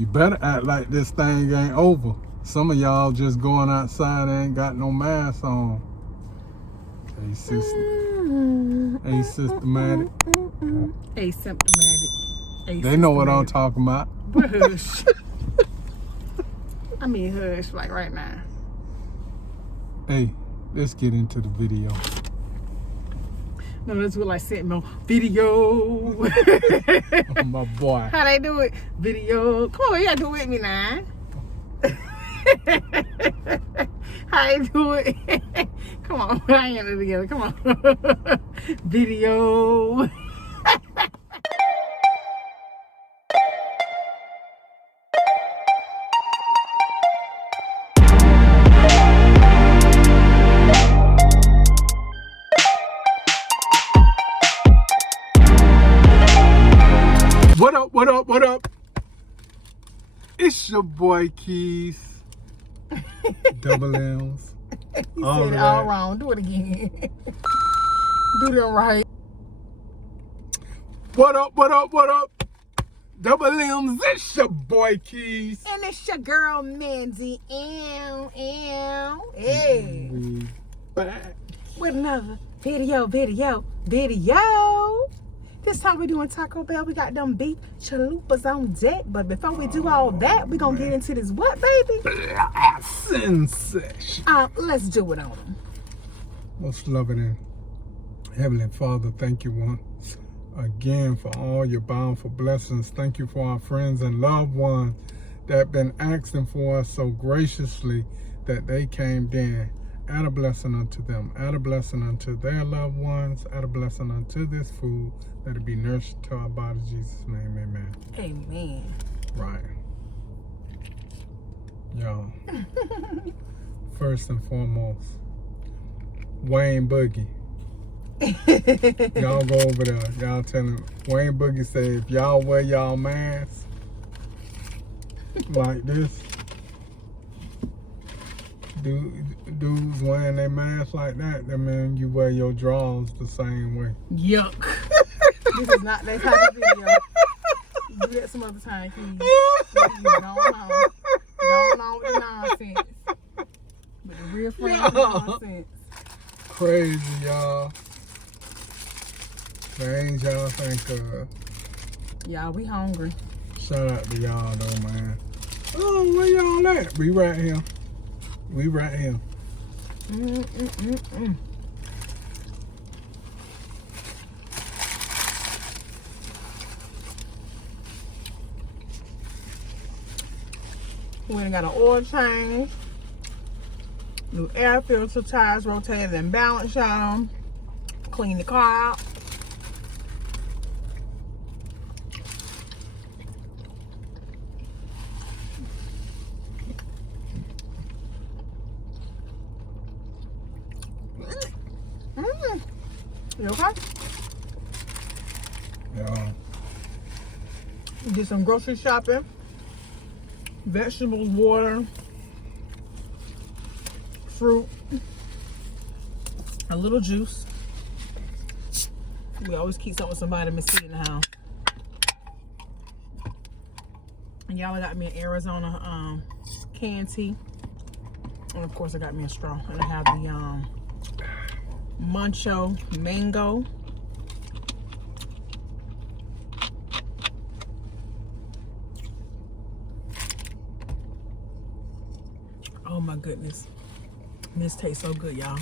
You better act like this thing ain't over. Some of y'all just going outside and ain't got no mask on. Hey, systematic. Asymptomatic. They know what I'm talking about. Hush. I mean hush, like right now. Hey, let's get into the video. No, that's what I said, Mo. Video. Oh, my boy. How they do it? Video. Come on, you gotta do it with me now. How they do it? Come on, put our hands together. Come on. Video. What up, what up, what up? It's your boy Keyz. Double M's. You said it all wrong. Do it again. Do them right. What up, what up, what up? Double M's, it's your boy Keyz. And it's your girl Mandy. Hey. We back. With another video. This time we're doing Taco Bell. We got them beef chalupas on deck. But before we do all that, we're going to get into this what, baby? Senseless. Let's do it on them. Most loving and Heavenly Father, thank you once again for all your bountiful blessings. Thank you for our friends and loved ones that have been asking for us so graciously that they came in. Add a blessing unto them. Add a blessing unto their loved ones. Add a blessing unto this food. Let it be nourished to our body. In Jesus' name, amen. Amen. Right. Y'all. First and foremost, Wayne Boogie. Y'all go over there. Y'all tell him. Wayne Boogie said, if y'all wear y'all masks like this, dudes wearing their masks like that mean you wear your drawers the same way. Yuck. This is not that type of video. Do that some other time, please. Going on with the nonsense. With the real friends nonsense. Crazy, y'all. Things y'all think of. Y'all, we hungry. Shout out to y'all though, man. Oh, where y'all at? We right here. We right here. We ain't got an oil change. New air filter, tires rotated and balanced, y'all. Clean the car out. You okay? Yeah. Did some grocery shopping. Vegetables, water, fruit, a little juice. We always keep some vitamin C in the house. And y'all got me an Arizona canned tea. And of course I got me a straw. And I have the Mancho mango. Oh my goodness. This tastes so good, y'all.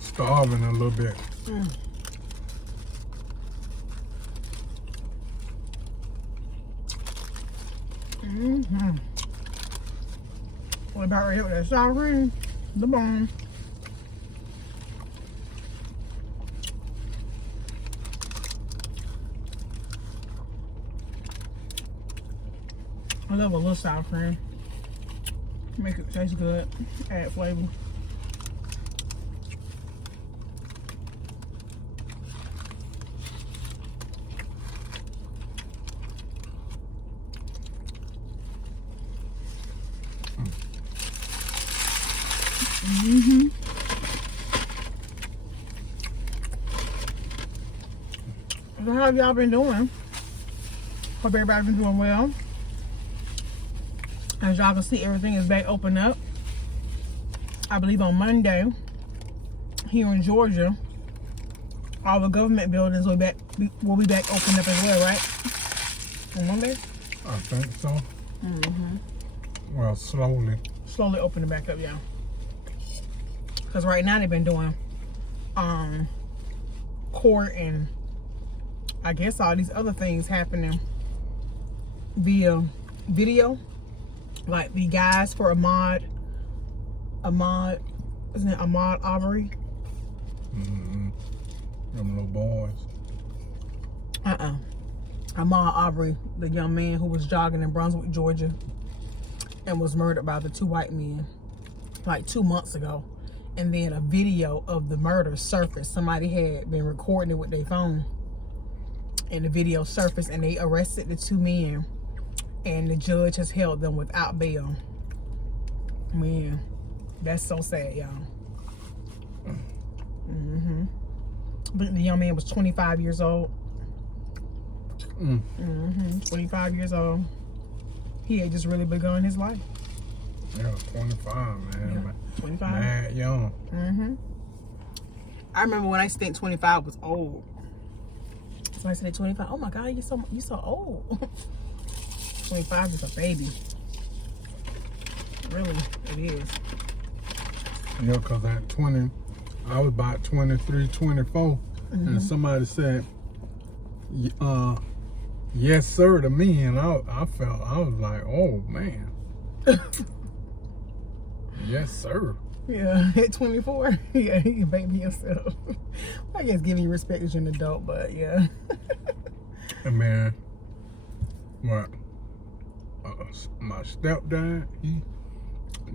Starving a little bit. What about right here with that sour cream? The bone. love a little sour cream. Make it taste good. Add flavor. Mm-hmm. So how have y'all been doing? Hope everybody's been doing well. As y'all can see, everything is back open up. I believe on Monday, here in Georgia, all the government buildings will be back open up as well, right? On Monday? I think so. Mm-hmm. Well, slowly. Slowly opening back up, yeah. Because right now they've been doing court and I guess all these other things happening via video. Like the guys for Ahmaud, isn't it Ahmaud Arbery? Mm-hmm. Them little boys. Ahmaud Arbery, the young man who was jogging in Brunswick, Georgia, and was murdered by the 2 white men like 2 months ago. And then a video of the murder surfaced. Somebody had been recording it with their phone, and the video surfaced, and they arrested the 2 men. And the judge has held them without bail. Man, that's so sad, y'all. Mm-hmm. But the young man was 25 years old. Mm-hmm. 25 years old. He had just really begun his life. Yeah, 25, man. Yeah, 25. Mad young. Mm-hmm. I remember when I think 25 was old. So I said 25. Oh my God, you so old. 25 is a baby. Really, it is. Yeah, because at 20, I was about 23, 24, and somebody said, yes, sir, to me, and I was like, oh, man. Yes, sir. Yeah, at 24, yeah, you can baby yourself. I guess giving you respect as an adult, but yeah. And man, what? My stepdad, he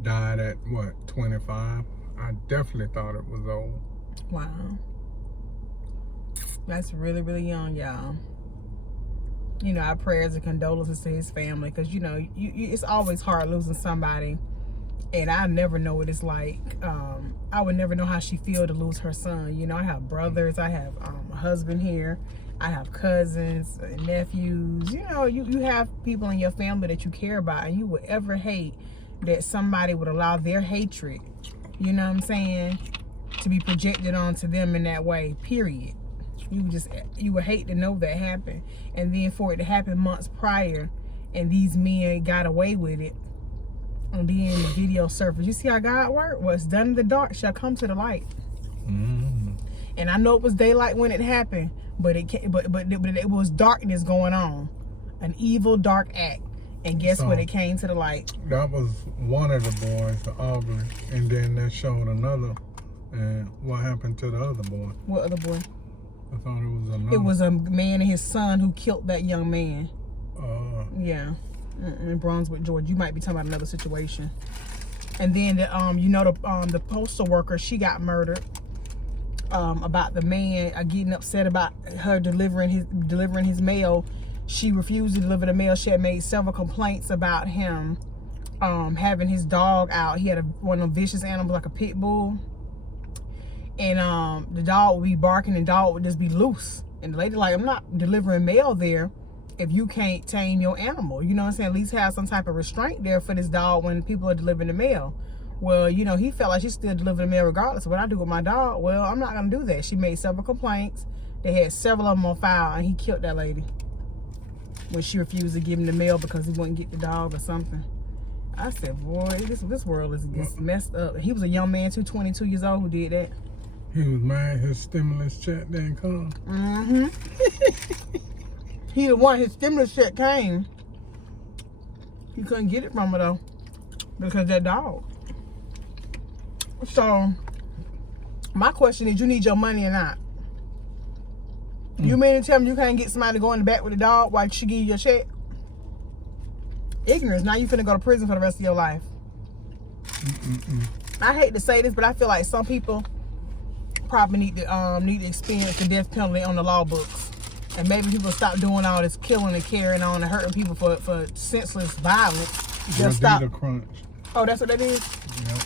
died at what, 25? I definitely thought it was old. Wow. That's really, really young, y'all. You know, our prayers and condolences to his family, because, you know, it's always hard losing somebody. And I never know what it's like. I would never know how she feel to lose her son. You know, I have brothers. I have a husband here. I have cousins, nephews. You know, you have people in your family that you care about, and you would ever hate that somebody would allow their hatred, you know what I'm saying, to be projected onto them in that way, period. You would hate to know that happened. And then for it to happen months prior, and these men got away with it. And then the video surfaced. You see how God worked? What's done in the dark shall come to the light. Mm-hmm. And I know it was daylight when it happened, but it was darkness going on, an evil dark act. And guess what? It came to the light. That was one of the boys, the Aubrey, and then they showed another. And what happened to the other boy? What other boy? I thought it was another. It was a man and his son who killed that young man. Yeah. In Brunswick, Georgia. You might be talking about another situation. And then the postal worker, she got murdered. About the man getting upset about her delivering his mail. She refused to deliver the mail. She had made several complaints about him having his dog out. He had one of them vicious animals like a pit bull. And the dog would be barking and the dog would just be loose. And the lady like, I'm not delivering mail there if you can't tame your animal. You know what I'm saying? At least have some type of restraint there for this dog when people are delivering the mail. Well, you know, he felt like she still delivered the mail regardless of what I do with my dog. Well, I'm not going to do that. She made several complaints. They had several of them on file, and he killed that lady when she refused to give him the mail because he wouldn't get the dog or something. I said, boy, this world is just messed up. He was a young man too, 22 years old, who did that. He was mad his stimulus check didn't come. Mm-hmm. He the one, his stimulus check came. He couldn't get it from her though, because of that dog. So, my question is, you need your money or not? You mean to tell me you can't get somebody to go in the back with a dog while she give you your check? Ignorance. Now you finna go to prison for the rest of your life. I hate to say this, but I feel like some people probably need to experience the death penalty on the law books, and maybe people stop doing all this killing and carrying on and hurting people for senseless violence. Just stop. Crunch. Oh, that's what that is. Yep.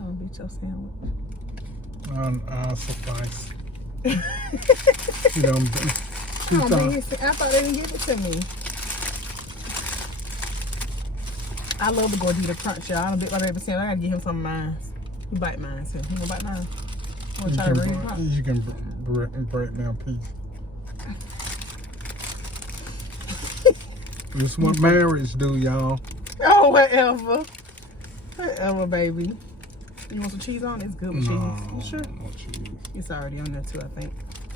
I'll beat your sandwich. I'll suffice. I thought they didn't give it to me. I love the gordita crunch, y'all. I don't bit my baby sandwich. I gotta give him some of mine. You bite mine, too. You gonna bite mine? You try to read it? You can break down piece. This is what marriage do, y'all. Oh, whatever. Whatever, baby. You want some cheese on it? It's good with cheese. You sure? No cheese. It's already on there, too, I think.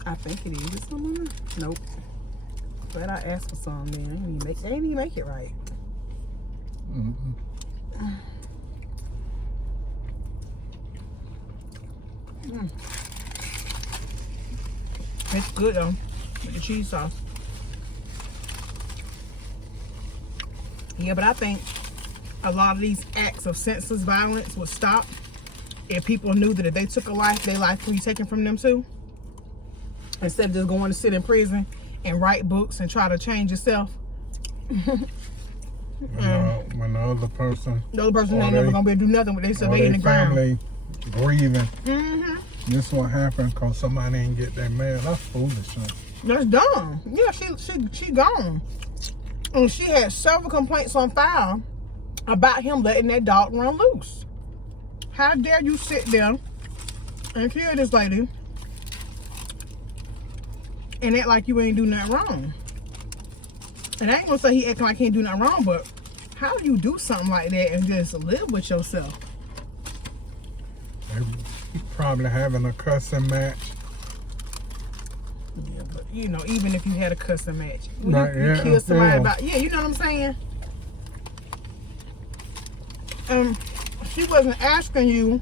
I think it is. Is some on there? Nope. But I asked for some, man. They didn't even make it right. It's good though, with the cheese sauce. Yeah, but I think a lot of these acts of senseless violence would stop if people knew that if they took a life, their life would be taken from them too. Instead of just going to sit in prison and write books and try to change yourself. When the other person ain't never gonna be able to do nothing with themselves. They in the family grieving. This is what happened because somebody didn't get their mail. That's foolishness. That's dumb. Yeah, she gone. And she had several complaints on file about him letting that dog run loose. How dare you sit there and kill this lady and act like you ain't do nothing wrong? And I ain't gonna say he acting like he ain't do nothing wrong, but how do you do something like that and just live with yourself? They probably having a cussing match. Yeah, but you know, even if you had a cussing match, you kill somebody about, you know what I'm saying? She wasn't asking you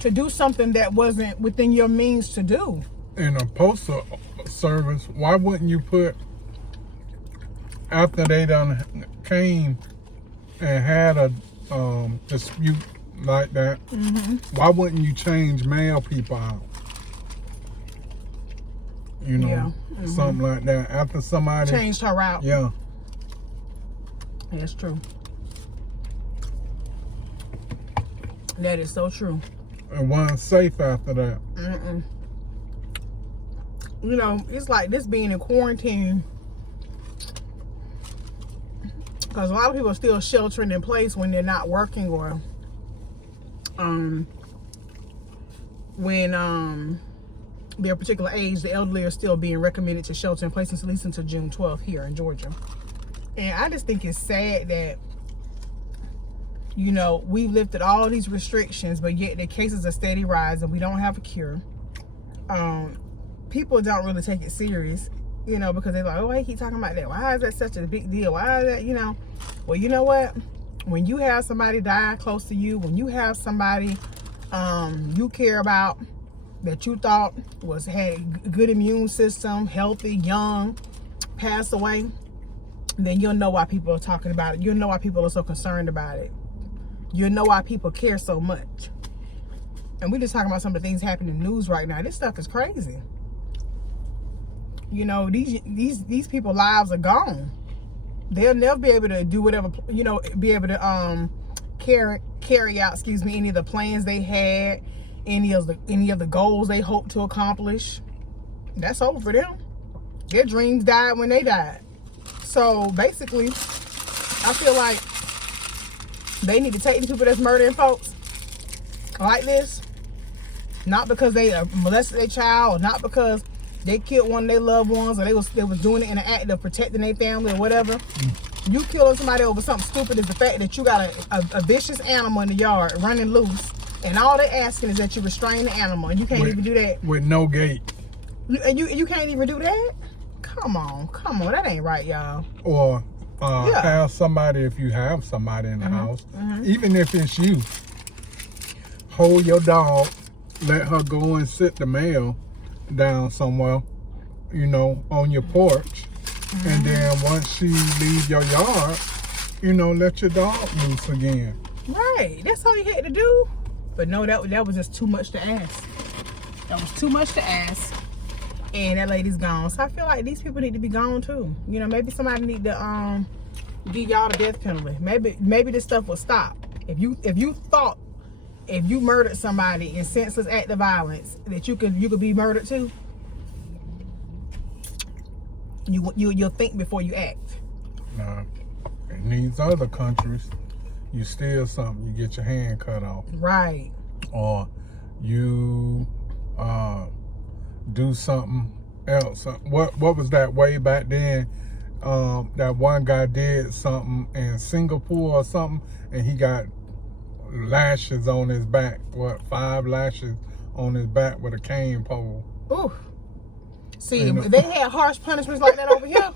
to do something that wasn't within your means to do. In a postal service, why wouldn't you put, after they done came and had a dispute like that, why wouldn't you change mail people out? You know, something like that. After somebody changed her out. Yeah. That's true. That is so true. It wasn't safe after that. You know, it's like this being in quarantine, because a lot of people are still sheltering in place when they're not working, or when they're a particular age. The elderly are still being recommended to shelter in place at least until June 12th here in Georgia. And I just think it's sad that, you know, we've lifted all these restrictions, but yet the cases are steady rising. We don't have a cure. People don't really take it serious, you know, because they're like, oh, I keep talking about that. Why is that such a big deal? Why is that, you know? Well, you know what? When you have somebody die close to you, when you have somebody you care about that you thought had a good immune system, healthy, young, passed away, then you'll know why people are talking about it. You'll know why people are so concerned about it. You'll know why people care so much. And we're just talking about some of the things happening in the news right now. This stuff is crazy. You know, these people's lives are gone. They'll never be able to do whatever, you know, be able to carry out, any of the plans they had, any of the goals they hoped to accomplish. That's over for them. Their dreams died when they died. So basically, I feel like they need to take these people that's murdering folks like this, not because they molested their child, or not because they killed one of their loved ones, or they was doing it in an act of protecting their family or whatever. You killing somebody over something stupid is the fact that you got a vicious animal in the yard running loose, and all they're asking is that you restrain the animal, and you can't even do that with no gate. And you can't even do that. Come on, that ain't right, y'all. Or have somebody, if you have somebody in the house, even if it's you, hold your dog, let her go and sit the mail, down somewhere, you know, on your porch. And then once you leave your yard, you know, let your dog loose again. Right. That's all you had to do. But no, that was just too much to ask. That was too much to ask. And that lady's gone. So I feel like these people need to be gone too. You know, maybe somebody need to give y'all the death penalty. Maybe this stuff will stop. If you thought if you murdered somebody in senseless act of violence that you could be murdered too, you'll think before you act. Nah, in these other countries, you steal something, you get your hand cut off. Right. Or you do something else. What was that way back then? That one guy did something in Singapore or something, and he got lashes on his back. 5 lashes on his back with a cane pole. Ooh. See, if they had harsh punishments like that over here,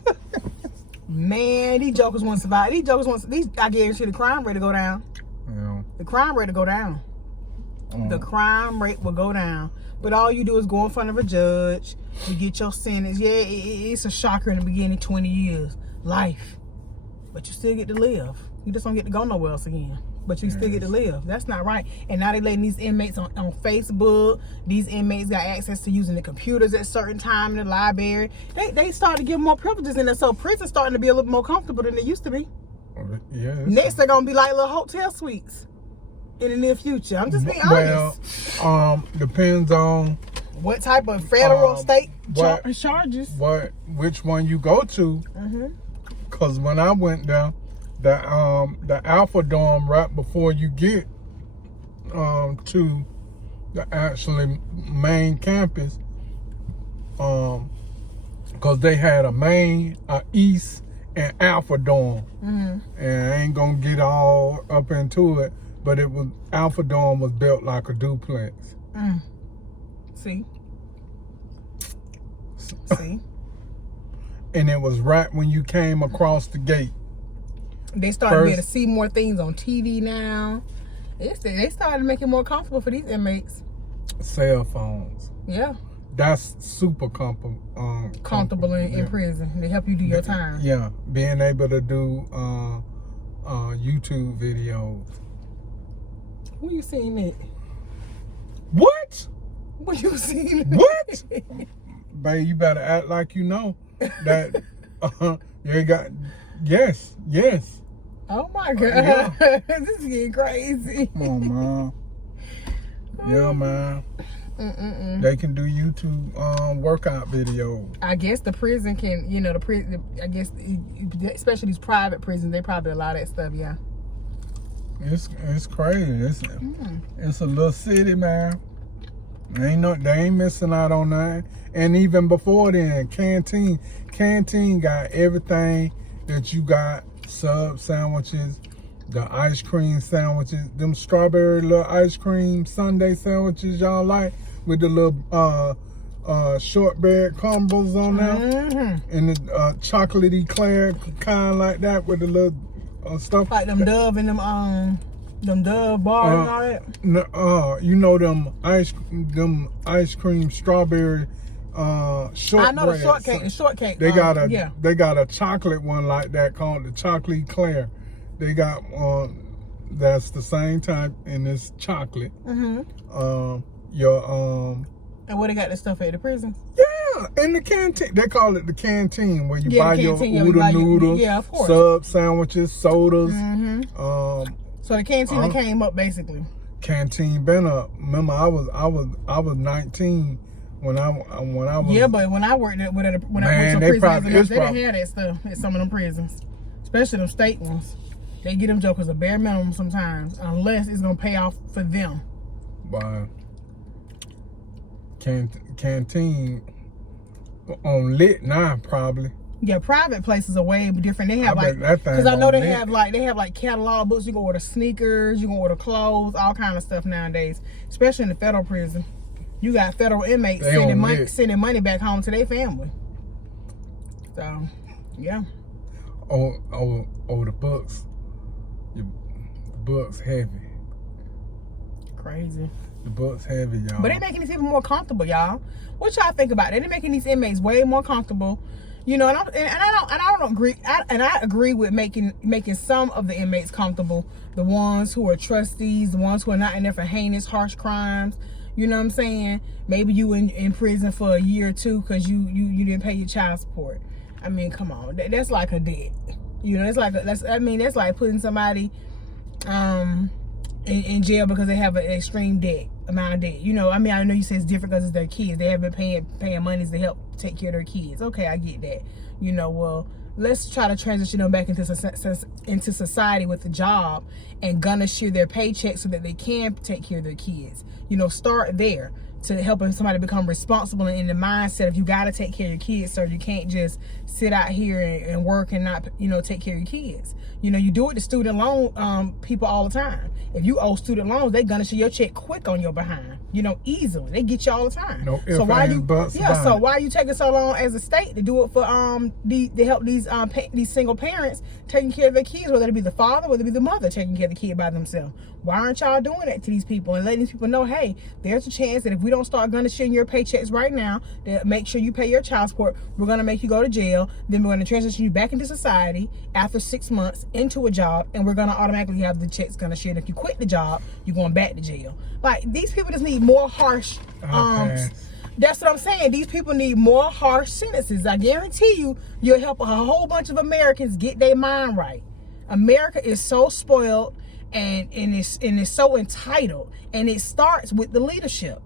man, these jokers won't survive. I guarantee the crime rate to go down. Yeah. The crime rate to go down. The crime rate will go down. But all you do is go in front of a judge. You get your sentence. Yeah, it's a shocker in the beginning, 20 years. Life. But you still get to live. You just don't get to go nowhere else again. But you still get to live. That's not right. And now they letting these inmates on Facebook. These inmates got access to using the computers at certain time in the library. They started to give them more privileges in there. So prison's starting to be a little more comfortable than they used to be. Yeah. Next, they're going to be like little hotel suites in the near future. I'm just being honest. Well, depends on what type of federal, state charges. Which one you go to. Because when I went there, the Alpha Dorm right before you get to the actually main campus, because they had a main, East, and Alpha Dorm. And I ain't gonna get all up into it, but it was Alpha Dorm was built like a duplex. See. And it was right when you came across the gate. They started to be able to see more things on TV now. They started making it more comfortable for these inmates. Cell phones. Yeah. That's super comfortable in prison. They help you do your time. Yeah. Being able to do YouTube videos. Where you seen it? What? Where you seen it? What? Babe, you better act like you know that you got. Yes. Oh my God. Yeah. This is getting crazy. Come on, man. Yeah, man. They can do YouTube workout videos. I guess the prison can, the prison, I guess, especially these private prisons, they probably allow that stuff, yeah. It's crazy. It's a little city, man. They ain't missing out on nothing. And even before then, Canteen got everything that you got. Sub sandwiches, the ice cream sandwiches, them strawberry little ice cream sundae sandwiches y'all like with the little shortbread crumbles on them, and the chocolatey clear kind like that with the little stuff like them Dove and them Dove bars and all that. You know them ice cream strawberry shortbread. I know the shortcake. They got a chocolate one like that called the chocolate Claire. They got that's the same type and it's chocolate. And where they got this stuff at the prison? Yeah, in the canteen. They call it the canteen where you buy your oodle noodles, sub sandwiches, sodas. So the canteen came up basically. Canteen been up. Remember, I was 19. When I was but when I worked at when I worked some prisons, they didn't have that stuff at some of them prisons, especially them state ones. They get them jokers a bare minimum sometimes, unless it's gonna pay off for them. By canteen on lit now probably. Yeah, private places are way different. They have because I know they have like catalog books. You can order sneakers, you can order clothes, all kind of stuff nowadays, especially in the federal prison. You got federal inmates sending money back home to their family. So, yeah. Oh, the books. The books heavy. Crazy. The book's heavy, y'all. But they making these people more comfortable, y'all. What y'all think about it? They're making these inmates way more comfortable. You know, and I don't agree. I agree with making some of the inmates comfortable. The ones who are trustees, the ones who are not in there for heinous, harsh crimes. You know what I'm saying? Maybe you in prison for a year or two because you didn't pay your child support. I mean, come on, that's like a debt. You know, that's like putting somebody in jail because they have an extreme amount of debt. You know, I mean, I know you say it's different because it's their kids. They have been paying monies to help take care of their kids. Okay, I get that. You know, well, let's try to transition them back into society with a job and gonna share their paychecks so that they can take care of their kids. You know, start there to helping somebody become responsible and in the mindset of you got to take care of your kids, so you can't just sit out here and work and not, you know, take care of your kids. You know, you do it to student loan people all the time. If you owe student loans, they gonna show your check quick on your behind. You know, easily. They get you all the time. No ifs, so why ands, you buts, so why are you taking so long as a state to do it for to help these single parents taking care of their kids, whether it be the father, whether it be the mother taking care of the kid by themselves? Why aren't y'all doing that to these people and letting these people know, hey, there's a chance that if we don't start gonna share your paychecks right now, that make sure you pay your child support, we're gonna make you go to jail, then we're gonna transition you back into society after 6 months into a job, and we're gonna automatically have the checks gonna share. And if you quit the job, you're going back to jail. Like, these people just need more harsh that's what I'm saying. These people need more harsh sentences. I guarantee you'll help a whole bunch of Americans get their mind right. America is so spoiled and it's so entitled, and it starts with the leadership.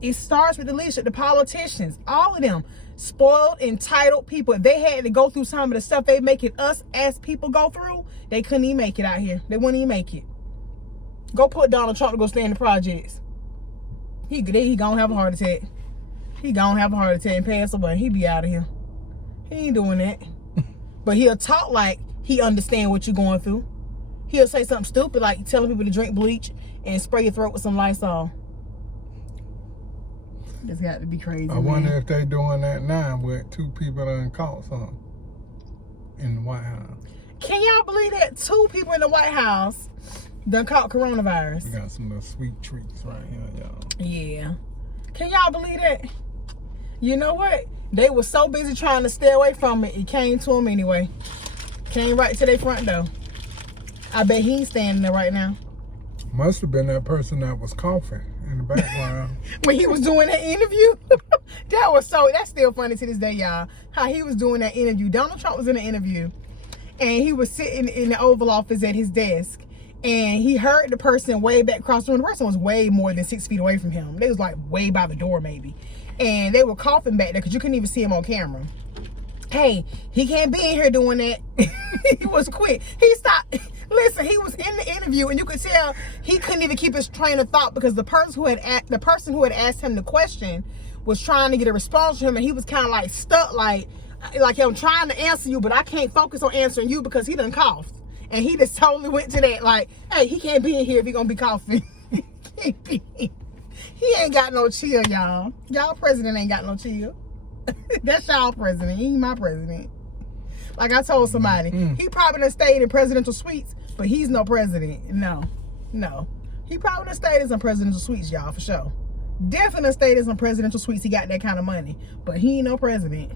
It starts with the leadership, the politicians, all of them spoiled, entitled people. If they had to go through some of the stuff they making us as people go through, they couldn't even make it out here. They wouldn't even make it. Go put Donald Trump to go stay in the projects. He gonna have a heart attack. He gonna have a heart attack and pass away. He be out of here. He ain't doing that. But he'll talk like he understand what you're going through. He'll say something stupid like telling people to drink bleach and spray your throat with some Lysol. It's got to be crazy. I wonder if they doing that now with 2 people done caught something in the White House. Can y'all believe that 2 people in the White House done caught coronavirus? We got some little sweet treats right here, y'all. Yeah. Can y'all believe that? You know what? They were so busy trying to stay away from it, it came to them anyway. Came right to their front door. I bet he ain't standing there right now. Must have been that person that was coughing in the background. When he was doing that interview. That's still funny to this day, y'all. How he was doing that interview. Donald Trump was in the interview, and he was sitting in the Oval Office at his desk, and he heard the person way back across the room. The person was way more than 6 feet away from him. They was like way by the door maybe. And they were coughing back there because you couldn't even see him on camera. Hey, he can't be in here doing that. He was quick. He stopped. Listen, he was in the interview, and you could tell he couldn't even keep his train of thought because the person who had asked him the question was trying to get a response from him, and he was kind of like stuck, like I'm trying to answer you, but I can't focus on answering you because he done coughed. And he just totally went to that, like, hey, he can't be in here if he gonna be coughing. He ain't got no chill, y'all. Y'all president ain't got no chill. That's y'all president. He ain't my president. Like I told somebody, he probably done stayed in presidential suites, but he's no president. No. He probably done stayed in some presidential suites, y'all, for sure. Definitely stayed in some presidential suites. He got that kind of money, but he ain't no president.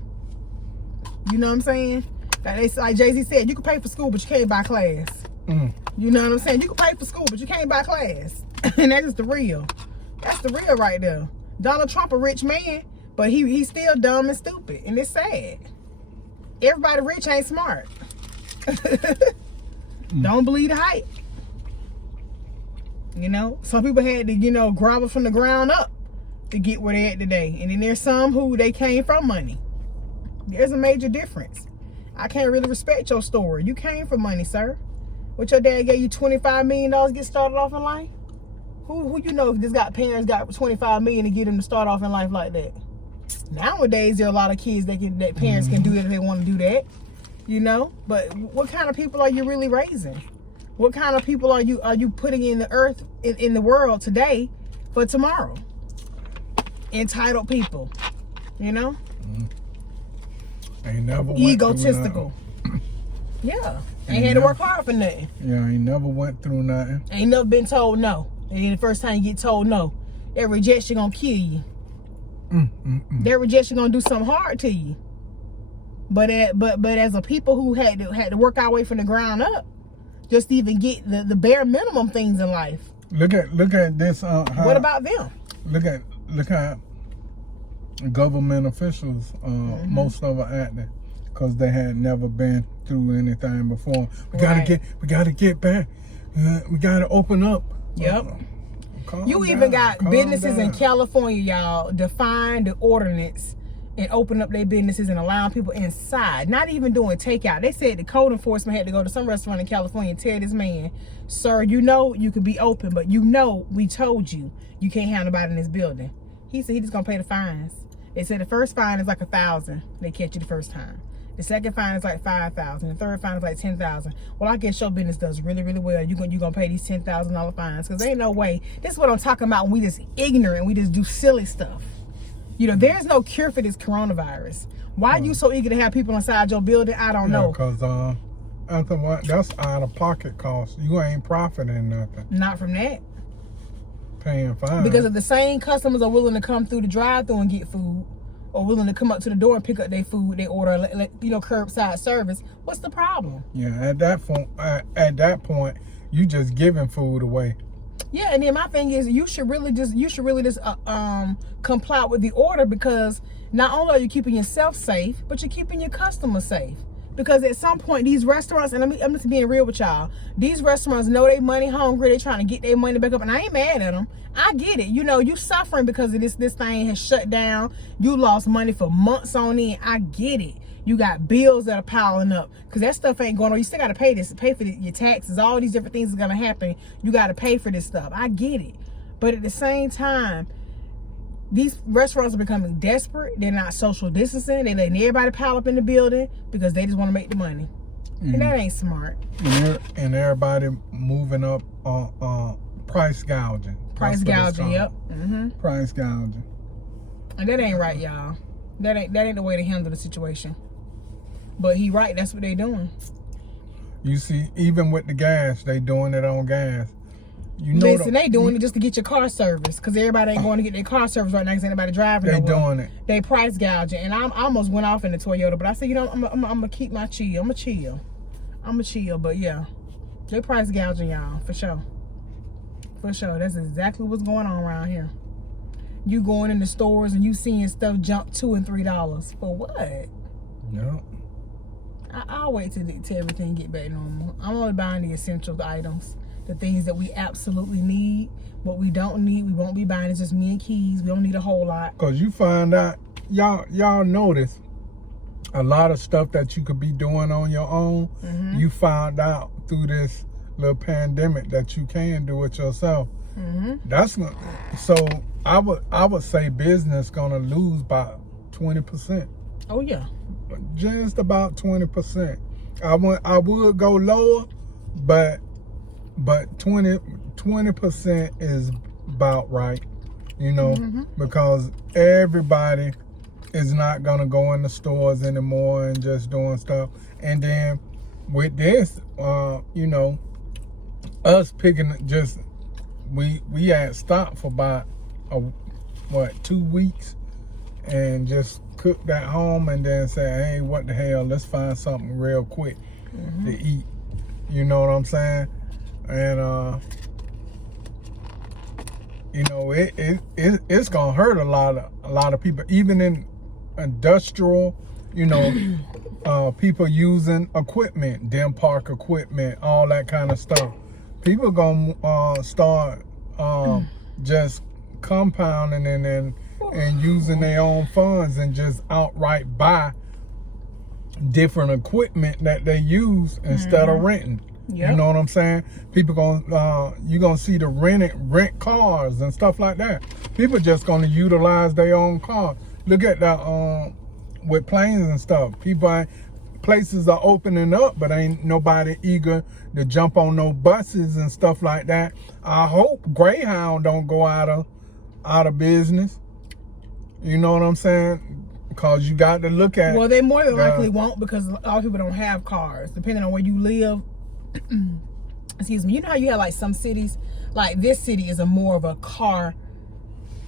You know what I'm saying? Like Jay-Z said, you can pay for school, but you can't buy class. You know what I'm saying? You can pay for school, but you can't buy class. And that's just the real. That's the real right there. Donald Trump a rich man, but he's still dumb and stupid, and it's sad. Everybody rich ain't smart. Don't believe the hype. You know, some people had to, grovel from the ground up to get where they're at today. And then there's some who they came from money. There's a major difference. I can't really respect your story. You came from money, sir. What, your dad gave you $25 million to get started off in life? Who you know if parents got $25 million to get them to start off in life like that? Nowadays, there are a lot of kids that parents can do that if they want to do that, But what kind of people are you really raising? What kind of people are you putting in the earth, in the world today for tomorrow? Entitled people, Ain't never egotistical. Yeah, ain't had to work hard for nothing. Yeah, ain't never went through nothing. Ain't never been told no. And then the first time you get told no, that rejection gonna kill you. That rejection gonna do something hard to you. But as a people who had to work our way from the ground up, just to even get the bare minimum things in life. Look at this. What about them? Look at government officials. Most of them are acting because they had never been through anything before. We gotta get back. We gotta open up. Yep. You even got businesses in California, y'all, define the ordinance and open up their businesses and allowing people inside. Not even doing takeout. They said the code enforcement had to go to some restaurant in California and tell this man, sir, you know you could be open, but you know we told you you can't have nobody in this building. He said he just gonna pay the fines. They said the first fine is like $1,000. They catch you the first time. The second fine is like $5,000. The third fine is like $10,000. Well, I guess your business does really, really well. You gonna pay these $10,000 fines because there ain't no way. This is what I'm talking about when we just ignorant. We just do silly stuff. You know, there's no cure for this coronavirus. Why are you so eager to have people inside your building? I don't know. Because after what, that's out of pocket costs. You ain't profiting nothing. Not from that. Paying fines. Because if the same customers are willing to come through the drive-thru and get food, or willing to come up to the door and pick up their food, they order, curbside service, what's the problem? Yeah, at that point, you just giving food away. Yeah, and then my thing is, you should really just comply with the order, because not only are you keeping yourself safe, but you're keeping your customers safe. Because at some point, these restaurants, and I'm just being real with y'all, these restaurants know they money hungry. They trying to get their money back up, and I ain't mad at them. I get it. You know, you suffering because of this thing has shut down. You lost money for months on end. I get it. You got bills that are piling up because that stuff ain't going on. You still got to pay for your taxes. All these different things are going to happen. You got to pay for this stuff. I get it. But at the same time, these restaurants are becoming desperate. They're not social distancing. They're letting everybody pile up in the building because they just want to make the money. And that ain't smart. And everybody moving up price gouging. Price gouging, yep. Price gouging. And that ain't right, y'all. That ain't the way to handle the situation. But he right, that's what they doing. You see, even with the gas, they doing it on gas. You know, listen, they doing it just to get your car service, because everybody ain't going to get their car service right now because anybody driving. They doing it. They price gouging, and I almost went off in the Toyota, but I said, you know, I'm gonna keep my chill. I'm gonna chill, but yeah, they price gouging, y'all, for sure. For sure, that's exactly what's going on around here. You going in the stores and you seeing stuff jump $2 and $3 for what? No. I'll wait till everything get back normal. I'm only buying the essential items. The things that we absolutely need. What we don't need, we won't be buying. It's just me and Keyz. We don't need a whole lot. Because you find out, y'all notice a lot of stuff that you could be doing on your own. You found out through this little pandemic that you can do it yourself. That's not, so I would say business gonna lose by 20%. Oh yeah. Just about 20%. I would go lower, but 20% is about right, you know, because everybody is not gonna go in the stores anymore and just doing stuff. And then with this, you know, us picking just we had stopped for about 2 weeks and just cooked at home and then say, hey, what the hell, let's find something real quick to eat. You know what I'm saying? And you know, it's gonna hurt a lot of people, even in industrial, you know, people using equipment, dem park equipment, all that kind of stuff. People gonna start just compounding and using their own funds and just outright buy different equipment that they use instead of renting. You know what I'm saying? People you gonna see the rent cars and stuff like that. People just gonna utilize their own car. Look at that with planes and stuff. Places are opening up, but ain't nobody eager to jump on no buses and stuff like that. I hope Greyhound don't go out of business. You know what I'm saying? Because you got to look at. Well, they more than likely won't, because a lot of people don't have cars. Depending on where you live, excuse me, you know how you have like some cities, like this city is a more of a car.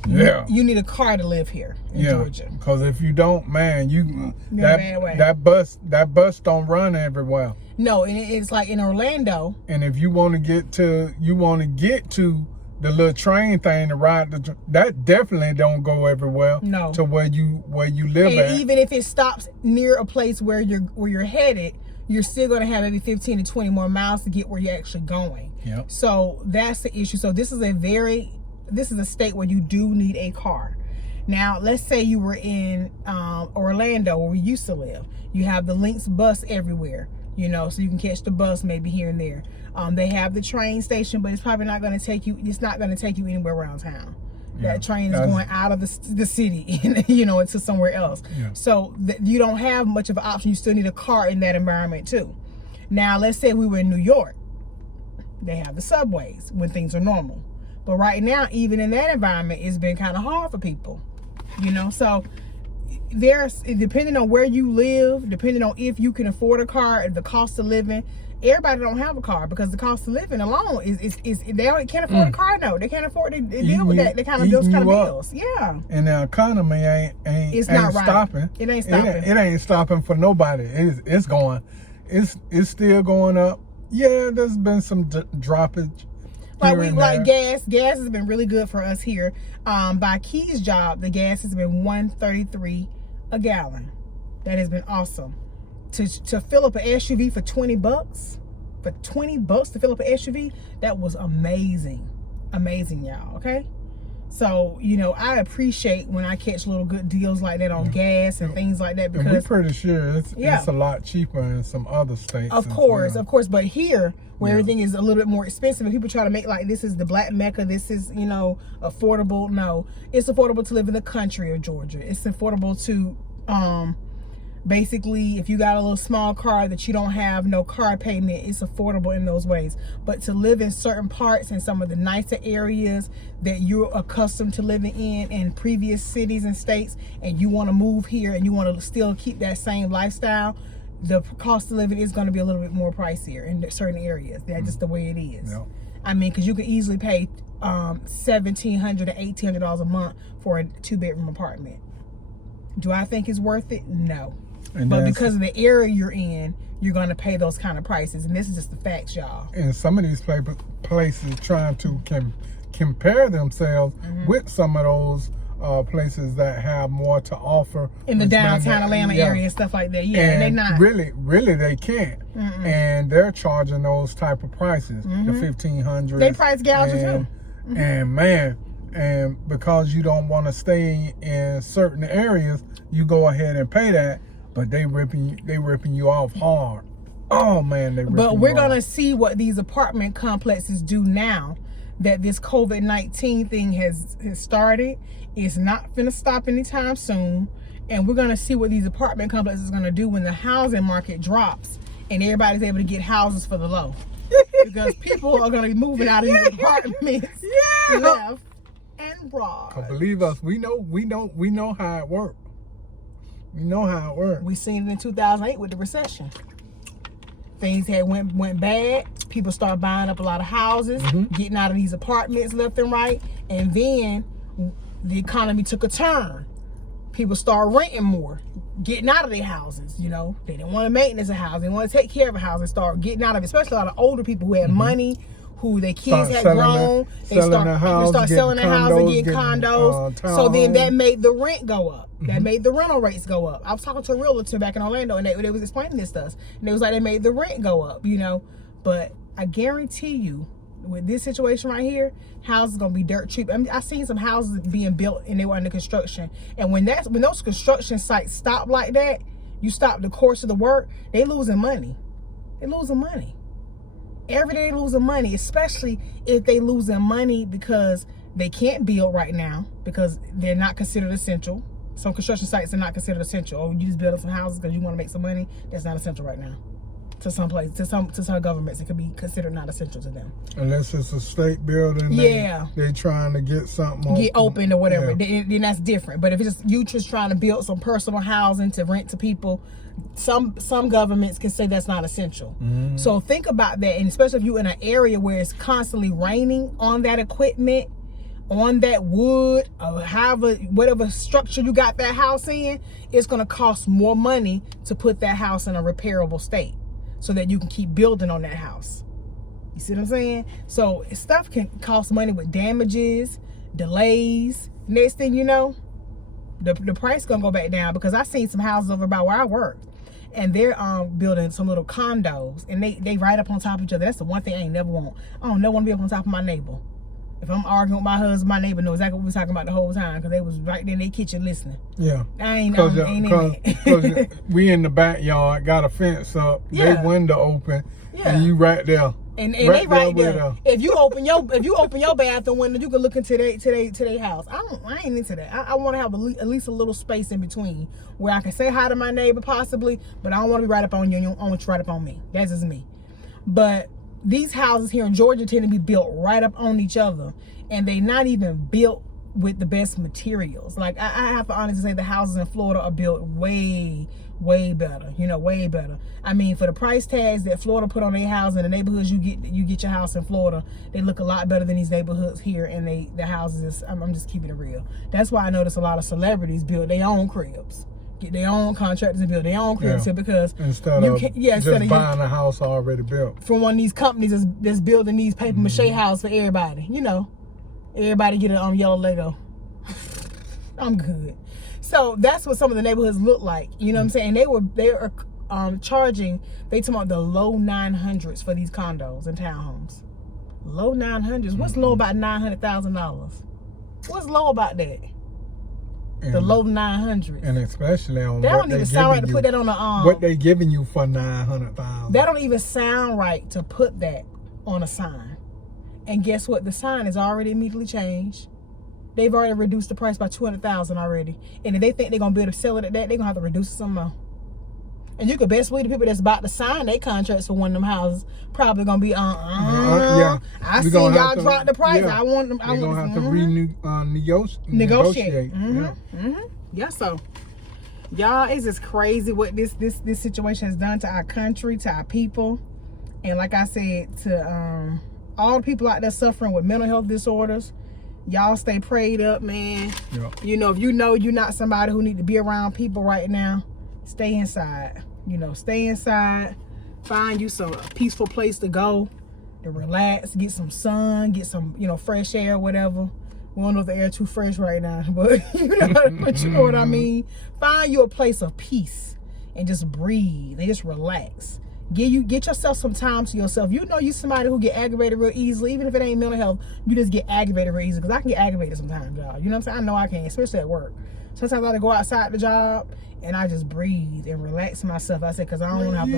Yeah. You need a car to live here in Georgia. Because if you don't, man, that bus don't run everywhere. No, and it's like in Orlando. And if you want to get to the little train thing to ride, that definitely don't go everywhere. No. To where you live at. Even if it stops near a place where you're headed, you're still going to have maybe 15 to 20 more miles to get where you're actually going. Yep. So that's the issue. So this is a state where you do need a car. Now, let's say you were in Orlando, where we used to live. You have the Lynx bus everywhere, you know, so you can catch the bus maybe here and there. They have the train station, but it's probably not going to take you. It's not going to take you anywhere around town. Yeah. That train is going out of the city, you know, into somewhere else. Yeah. So you don't have much of an option. You still need a car in that environment too. Now, let's say we were in New York. They have the subways when things are normal. But right now, even in that environment, it's been kind of hard for people, you know. So depending on where you live, depending on if you can afford a car, the cost of living, everybody don't have a car because the cost of living alone is they can't afford a car. No, they can't afford to deal with that. They kind of those kind of bills. Yeah. And the economy ain't not stopping. It ain't stopping. It ain't stopping for nobody. It's going. It's still going up. Yeah, there's been some droppage. Like gas has been really good for us here. By Key's job, the gas has been $1.33 a gallon. That has been awesome. To fill up an SUV for $20, to fill up an SUV, that was amazing, y'all. Okay, so you know I appreciate when I catch little good deals like that on gas and things like that, because we're pretty sure it's a lot cheaper in some other states. Of course, but here, where everything is a little bit more expensive, and people try to make like this is the Black Mecca, this is, you know, affordable. No, it's affordable to live in the country of Georgia. It's affordable to basically, if you got a little small car that you don't have no car payment, it's affordable in those ways. But to live in certain parts in some of the nicer areas that you're accustomed to living in previous cities and states, and you want to move here and you want to still keep that same lifestyle, the cost of living is going to be a little bit more pricier in certain areas. That's just the way it is. Yep. I mean, because you can easily pay $1,700 to $1,800 a month for a 2-bedroom apartment. Do I think it's worth it? No. But because of the area you're in, you're going to pay those kind of prices. And this is just the facts, y'all. And some of these places trying to compare themselves with some of those places that have more to offer. In the downtown Atlanta area and stuff like that. Yeah, and they're not. Really, they can't. And they're charging those type of prices. The $1,500. They price gouge too. And man, and because you don't want to stay in certain areas, you go ahead and pay that. But they ripping you off hard. Oh man, they ripping you off. But we're gonna see what these apartment complexes do now that this COVID-19 thing has started. It's not gonna stop anytime soon, and we're gonna see what these apartment complexes are gonna do when the housing market drops and everybody's able to get houses for the low. Because people are gonna be moving out of these apartments left and right. Believe us, we know how it works. You know how it works. We seen it in 2008 with the recession. Things had went bad. People started buying up a lot of houses, getting out of these apartments left and right, and then the economy took a turn. People started renting more, getting out of their houses. You know, they didn't want to maintenance a house. They didn't want to take care of a house. They started getting out of it, especially a lot of older people who had money, who their kids had grown. They start selling their house and getting condos. So then that made the rent go up. That made the rental rates go up. I was talking to a realtor back in Orlando, and they was explaining this to us. And they was like, they made the rent go up, you know. But I guarantee you, with this situation right here, houses gonna be dirt cheap. I mean, I seen some houses being built and they were under construction. And when those construction sites stop like that, you stop the course of the work, they losing money. They losing money. Every day they losing money, especially if they losing money because they can't build right now because they're not considered essential. Some construction sites are not considered essential. Oh, you just building some houses because you want to make some money. That's not essential right now. to some place, to some governments, it could be considered not essential to them. Unless it's a state building. Yeah. They're trying to get something get open or whatever. Yeah. Then that's different. But if it's just you just trying to build some personal housing to rent to people, some governments can say that's not essential. Mm-hmm. So think about that, and especially if you're in an area where it's constantly raining on that equipment, on that wood, or whatever structure you got that house in, it's going to cost more money to put that house in a repairable state so that you can keep building on that house. You see what I'm saying? So stuff can cost money with damages, delays. Next thing you know, the price gonna go back down, because I seen some houses over by where I work, and they're building some little condos, and they right up on top of each other. That's the one thing I ain't never want. I don't never want to be up on top of my neighbor. If I'm arguing with my husband, my neighbor knows exactly what we're talking about the whole time, because they was right there in their kitchen listening. Yeah. I ain't in it. Because we in the backyard, got a fence up, Yeah. they window open, Yeah. and you right there. And they right with there. If you open your bathroom window, you can look into their house. I ain't into that. I want to have at least a little space in between where I can say hi to my neighbor possibly, but I don't want to be right up on you, and I want you right up on me. That's just me. But these houses here in Georgia tend to be built right up on each other, and they not even built with the best materials. Like I have to honestly say the houses in Florida are built way better, way better. I mean, for the price tags that Florida put on their house, and the neighborhoods you get your house in Florida, they look a lot better than these neighborhoods here, and the houses, I'm just keeping it real. That's why I notice a lot of celebrities build their own cribs, get their own contractors and build their own cribs here, because instead of buying a house already built from one of these companies that's building these paper mache houses for everybody. Everybody get a yellow Lego. I'm good. So that's what some of the neighborhoods look like. You know what I'm saying? They are charging, they talking about the low 900s for these condos and townhomes. Low 900s. What's low about $900,000? What's low about that? The low 900s. And especially on that don't even sound right to put that on the what they giving you for $900,000. That don't even sound right to put that on a sign. And guess what? The sign is already immediately changed. They've already reduced the price by $200,000 already. And if they think they're gonna be able to sell it at that, they're gonna have to reduce it some more. And you could best believe the people that's about to sign their contracts for one of them houses probably gonna be yeah. I see y'all drop the price. Yeah. I want them. They're gonna have to negotiate. Yeah. Yeah. So y'all, it's just crazy what this situation has done to our country, to our people, and like I said, to all the people out there suffering with mental health disorders. Y'all stay prayed up, man. Yeah. If you know you're not somebody who need to be around people right now, stay inside. Stay inside. Find you some peaceful place to go, to relax, get some sun, get some, fresh air, whatever. We don't know if the air too fresh right now, but you know what I mean. Find you a place of peace and just breathe and just relax. Get yourself some time to yourself. You somebody who get aggravated real easily, even if it ain't mental health, you just get aggravated real easily, because I can get aggravated sometimes, y'all. You know what I'm saying? I know I can, especially at work. Sometimes I have to go outside the job and I just breathe and relax myself. I said, because I don't want to have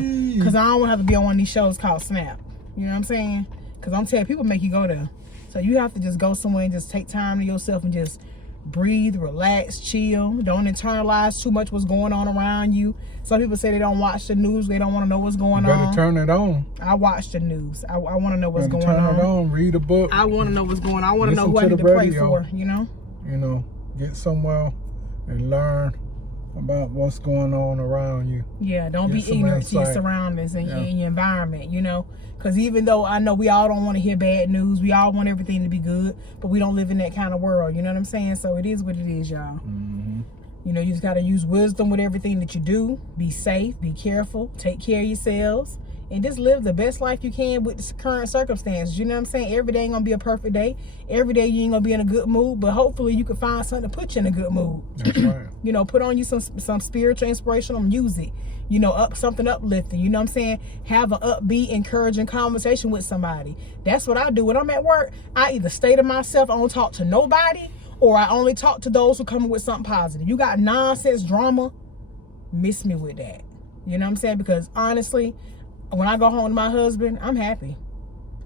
to be on one of these shows called Snap. You know what I'm saying? Because I'm telling you, people make you go there. So you have to just go somewhere and just take time to yourself and just breathe, relax, chill. Don't internalize too much what's going on around you. Some people say they don't watch the news. They don't want to know what's going on. You better turn it on. I watch the news. I want to know what's going on. Turn it on. Read a book. I want to know what's going on. I want to know who I need to pray for, Get somewhere and learn about what's going on around you. Yeah, don't be ignorant to your surroundings and your environment, Because even though I know we all don't want to hear bad news, we all want everything to be good, but we don't live in that kind of world, you know what I'm saying? So it is what it is, y'all. Mm-hmm. You just got to use wisdom with everything that you do. Be safe, be careful, take care of yourselves, and just live the best life you can with the current circumstances. You know what I'm saying? Every day ain't gonna be a perfect day. Every day you ain't gonna be in a good mood, but hopefully you can find something to put you in a good mood. That's right. Put on you some spiritual, inspirational music. Something uplifting. You know what I'm saying? Have an upbeat, encouraging conversation with somebody. That's what I do when I'm at work. I either stay to myself, I don't talk to nobody, or I only talk to those who come with something positive. You got nonsense drama, miss me with that. You know what I'm saying? Because honestly, when I go home to my husband, I'm happy.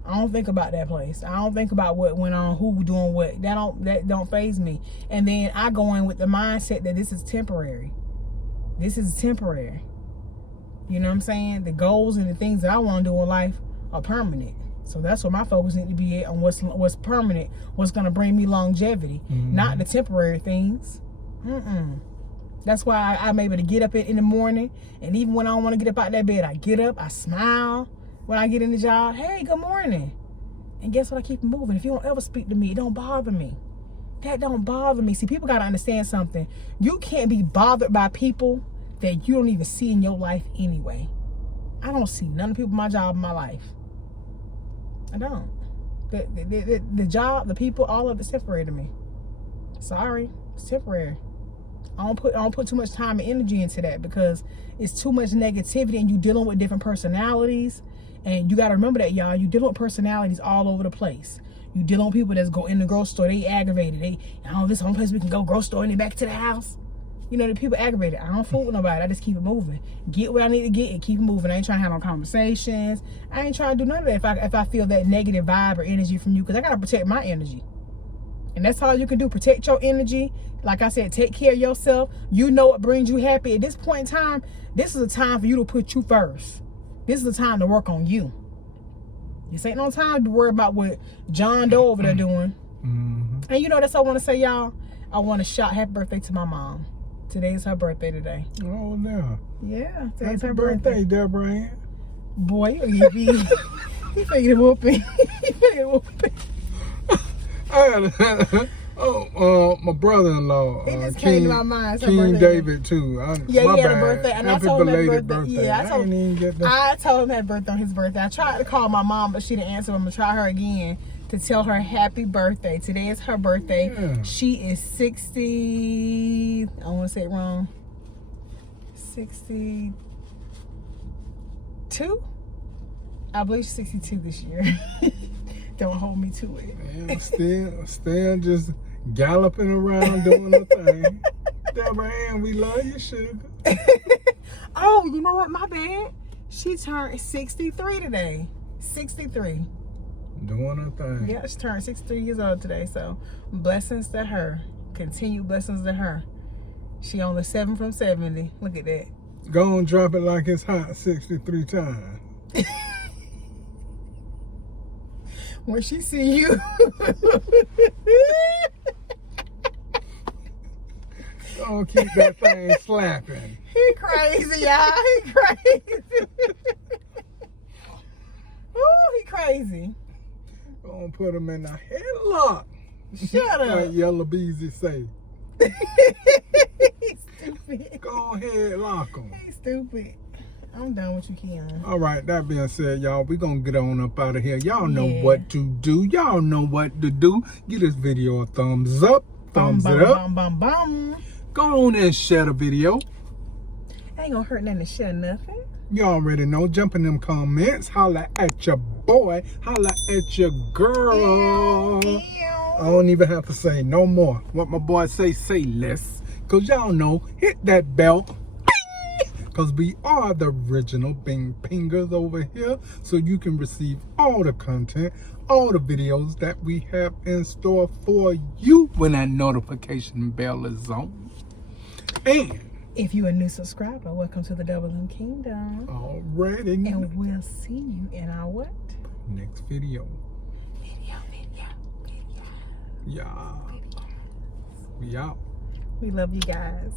I don't think about that place. I don't think about what went on, who doing what. That don't faze me. And then I go in with the mindset that this is temporary. This is temporary. You know what I'm saying? The goals and the things that I want to do in life are permanent. So that's what my focus needs to be on, what's permanent, what's going to bring me longevity, not the temporary things. That's why I'm able to get up in the morning, and even when I don't want to get up out that bed, I get up, I smile when I get in the job. Hey, good morning. And guess what? I keep moving. If you don't ever speak to me, it don't bother me. That don't bother me. See, people got to understand something. You can't be bothered by people that you don't even see in your life anyway. I don't see none of the people in my job in my life. I don't. The job, the people, all of it's temporary to me. Sorry, it's temporary. I don't put too much time and energy into that because it's too much negativity, and you dealing with different personalities. And you got to remember that, y'all. You dealing with personalities all over the place. You dealing with people that's go in the grocery store, they aggravated. This is the only place we can go, grocery store, and then back to the house. You know, the people aggravated. I don't fool with nobody. I just keep it moving. Get what I need to get and keep it moving. I ain't trying to have no conversations. I ain't trying to do none of that if I feel that negative vibe or energy from you, because I got to protect my energy. And that's all you can do. Protect your energy. Like I said, take care of yourself. You know what brings you happy. At this point in time, this is a time for you to put you first. This is a time to work on you. This ain't no time to worry about what John Doe over there doing. And you know, that's all I want to say, y'all. I want to shout happy birthday to my mom. Today's her birthday today. Oh, no. Yeah, today's her birthday, Deborah. Boy, you finna whooping. You finna whooping. My brother-in-law, It just came to my mind. King David too. He had a birthday, and I told him happy birthday. Yeah, I told him happy birthday on his birthday. I tried to call my mom, but she didn't answer. I'm gonna try her again to tell her happy birthday. Today is her birthday. Yeah. She is 60. I don't want to say it wrong. 62. I believe she's 62 this year. Don't hold me to it. Yeah, still just galloping around doing the thing. Deborah Ann, we love you, sugar. Oh, you know what? My bad. She turned 63 today. 63. Doing her thing. Yeah, she turned 63 years old today. So blessings to her. Continued blessings to her. She only 7 from 70. Look at that. Go and drop it like it's hot 63 times. When she see you. Don't keep that thing slapping. He crazy, y'all. He crazy. Ooh, he crazy. Gonna put him in a headlock. Shut up. Like Yellow Beezy say. He's stupid. Go ahead, lock him. He's stupid. I'm done with you, Keon. All right, that being said, y'all, we gonna get on up out of here. Y'all know what to do. Y'all know what to do. Give this video a thumbs up. Thumbs it up. Go on and share the video. Ain't gonna hurt nothing to share nothing. You already know. Jump in them comments. Holla at your boy. Holla at your girl. I don't even have to say no more. What my boy say less. Because y'all know, hit that bell. Because we are the original Bing Pingers over here. So you can receive all the content, all the videos that we have in store for you when that notification bell is on. And if you're a new subscriber, welcome to the DoubleMKingdom. Already. And we'll see you in our what? Next video. Yeah. We out. We love you guys.